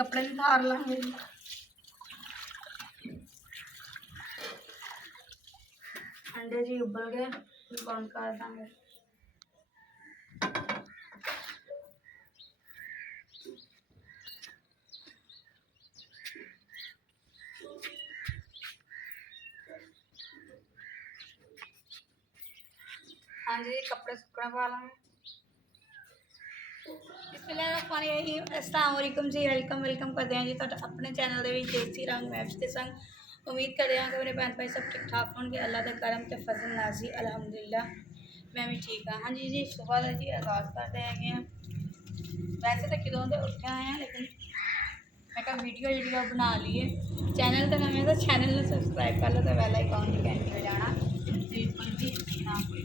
कपड़े भी धार लेंगे। अंडे जी उबल गए, बंद कर देंगे। हाँ जी, कपड़े सुखने पा लेंगे। अस्सलाम वालेकुम जी, वेलकम करते हैं जी तो अपने चैनल के देसी रंग मैच के संग। उम्मीद करते हैं कि मेरे भैन भाई सब ठीक ठाक होंगे। अल्लाह का करम ते फजल नाजी अलहमदुलिल्लाह मैं भी ठीक हाँ। हाँ जी सुबह का जी आगाज़ करते हैं। वैसे तो किदों से उठे हैं लेकिन मैं कहा वीडियो बना लिए। चैनल तो नवे तो चैनल में सबसक्राइब कर लो तो बेल आइकॉन भी घंटी बजाना बिल्कुल भी ना कोई।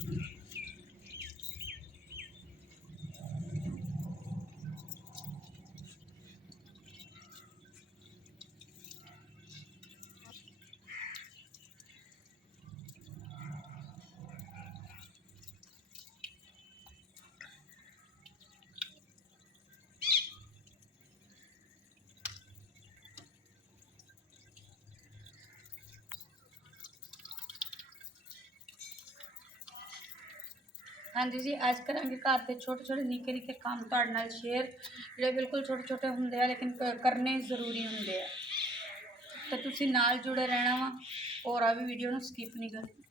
हाँ जी आज करांगे घर के छोटे छोटे निक्के निक्के काम तुहाडे नाल शेयर, जिहड़े बिल्कुल छोटे छोटे होंदे आ लेकिन करने जरूरी होंदे आ। तो तुसीं नाल जुड़े रहना वा और आ भी वीडियो नूं स्किप नहीं करनी।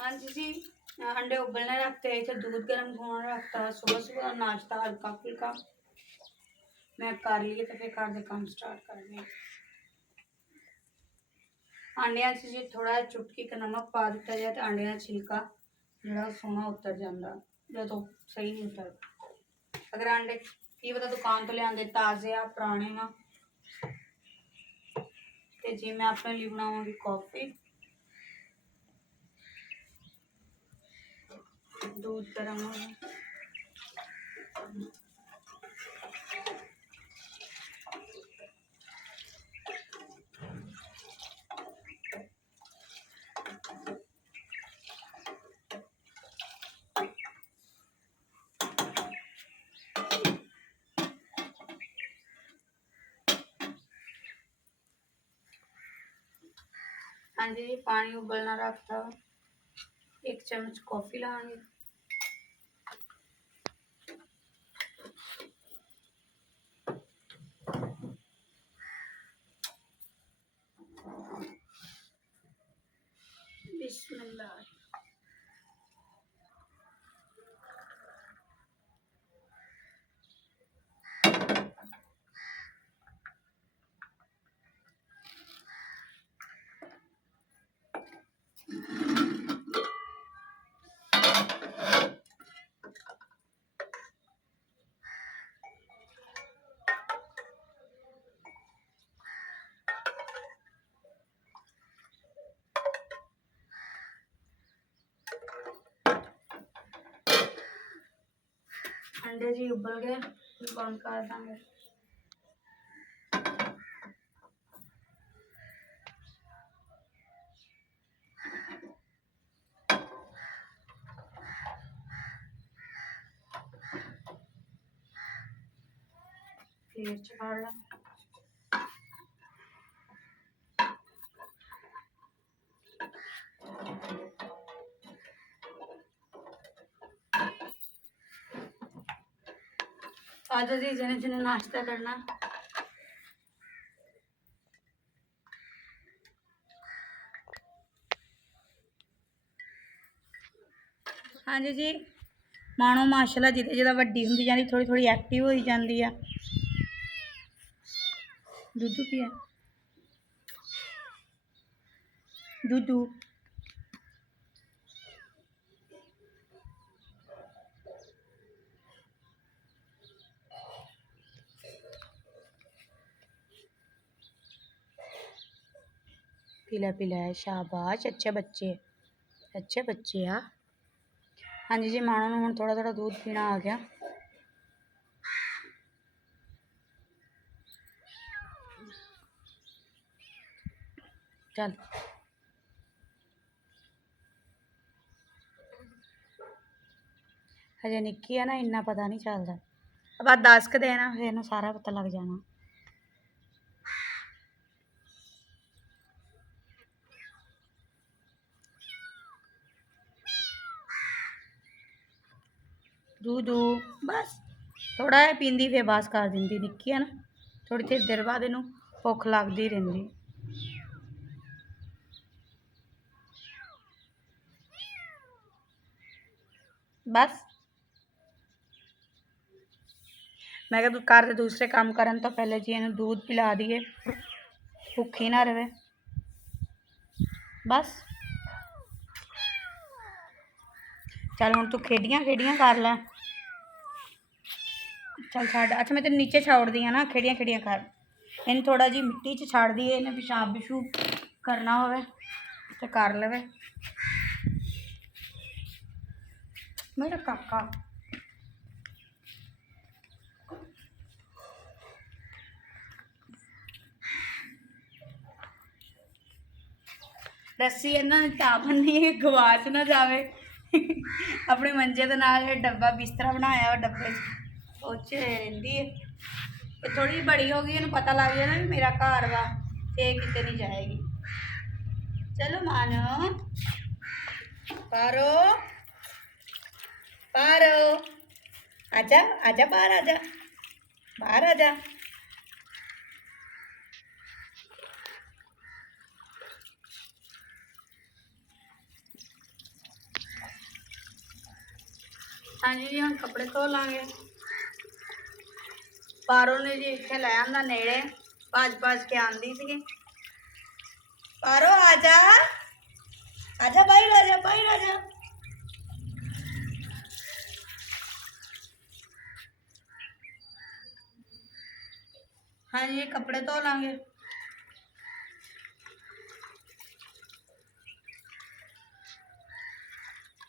हाँ जी अंडे उबलने रखते हैं, इधर दूध गर्म होने रखता है। सुबह सुबह नाश्ता हल्का फुल्का मैं कर लिए तो फिर घर के काम स्टार्ट करने। आंडिया जी थोड़ा चुटकी का नमक पा दिता जाए तो आंडिया का छिलका जो सोना उतर जाता जो तो सही नहीं उतरता। अगर आंडे की पता दुकान तो लिया ताज़े आ पुराने वा। तो जी मैं अपने लिए बनावांगी कॉफ़ी। दूध गर्म हो गया। हाँ जी पानी उबलना रखता, 1 चम्मच कॉफ़ी लाएंगे। बिस्मिल्लाह। अंडे जी उबल गए, बंद कर देंगे। फिर चढ़ा ला आज जी जने जने नाश्ता करना। हाँ जी मानो माशाल्लाह जिदा जिदा वड्डी हुंदी जांदी थोड़ी थोड़ी एक्टिव होई जांदी है। दुद्धू की है दुद्धू पी लै शाबाश, अच्छे बच्चे आ। हाँ जी मानो नूं हुण थोड़ा थोड़ा दूध पीना आ गया। चल हजे निक्की है ना, इन्ना पता नहीं चलता। अब 10 क देना फिर इन्हूं सारा पता लग जाना। दूधू बस थोड़ा जिहा पींदी फिर बस कर दिंदी। निक्की है ना, थोड़ी थोड़ी देर बाद इन्हूं भुख लगदी रहिंदी। बस मैं क्या घर के दूसरे काम करन तो पहले जी इन्हूं दूध पिला दिए, भुखी ना रहे। बस चल हुण तू खेडियां कर लै। चल छड़। अच्छा मैं तेन नीचे छोड़ दी ना, खेड़ियां कर। इन थोड़ा जी मिट्टी च छड़ दी, इन्हें पेशाब पेशूब करना होवे तो कर लवे मेरा काका। रस्सी इन्होंने ता बन्नी है गवाच ना जावे। अपने मंजे के नाल डब्बा बिस्तरा बनाया डब्बे रहिंदी है। ते थोड़ी बड़ी होगी, इन्हूं पता लग जाए ना भी मेरा घर वा, ये किते नहीं जाएगी। चलो मानो पारो पारो आजा आजा बाहर आजा, बाहर आजा। हाँ जी हम कपड़े धो लांगे। पारो ने जी इतने लै आंदा नेड़े, भज के आंदी सी। पारो आजा आजा, बाहर आजा, बाहर आजा। हाँ जी कपड़े धो लांगे।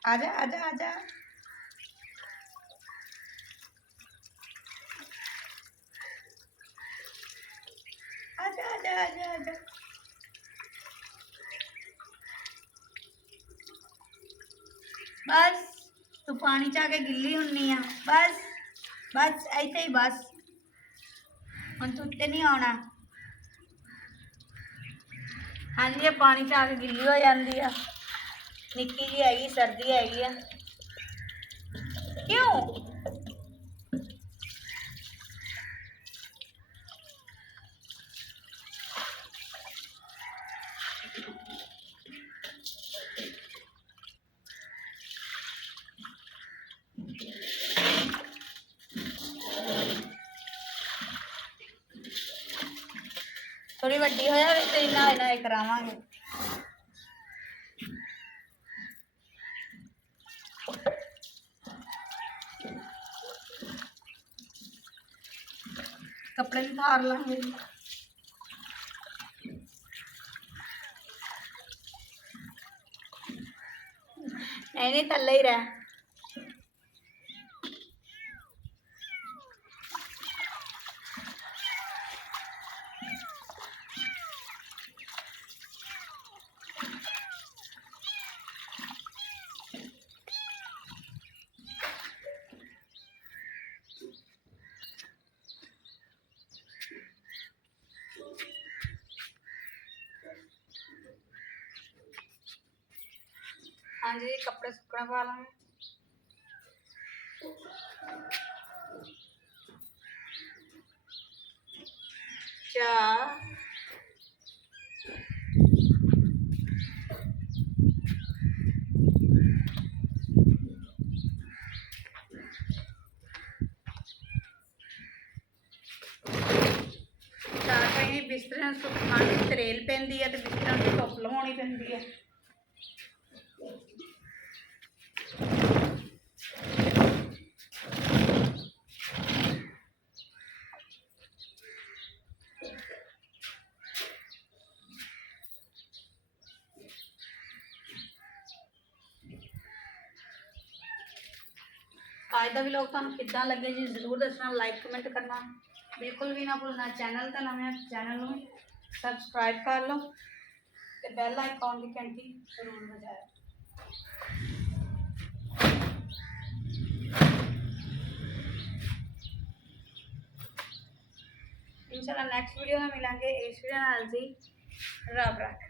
आजा आजा आजा। आजा आजा आजा आजा। बस तू पानी चा के गिल्ली हुन्नी आ। बस बस ऐसे ही बस, हुण तू उत्ते नहीं आना। हाँ जी पानी चा के गिल्ली हो जाती है। निक्की जी हैगी, सर्दी हैगी है। क्यों थोड़ी वड्डी हो जाए तो नहाए नहाए करावांगे। कपड़े भी थार लांगे। नहीं थल्ले ही रह। हाँ जी कपड़े सुकने पा लेंगे। चाह चाह बिस्तरे ठंड तरेल पैंदी है, बिस्तरों की धुप लवानी पैंदी है। ਅੱਜ ਦਾ ਵਲੌਗ ਤੁਹਾਨੂੰ ਕਿੱਦਾਂ ਲੱਗੇ ਜੀ ਜ਼ਰੂਰ ਦੱਸਣਾ, ਲਾਈਕ ਕਮੈਂਟ ਕਰਨਾ ਬਿਲਕੁਲ ਵੀ ਨਾ ਭੁੱਲਣਾ। ਚੈਨਲ ਤੇ ਨਵੇਂ ਚੈਨਲ ਨੂੰ ਸਬਸਕ੍ਰਾਈਬ ਕਰ ਲਓ ਤੇ ਬੈਲ ਆਈਕਨ ਦੀ ਘੰਟੀ ਜ਼ਰੂਰ ਵਜਾਇਓ। इंशाल्लाह नेक्स्ट वीडियो में मिलेंगे। इस वीडियो नाल जी रब रख।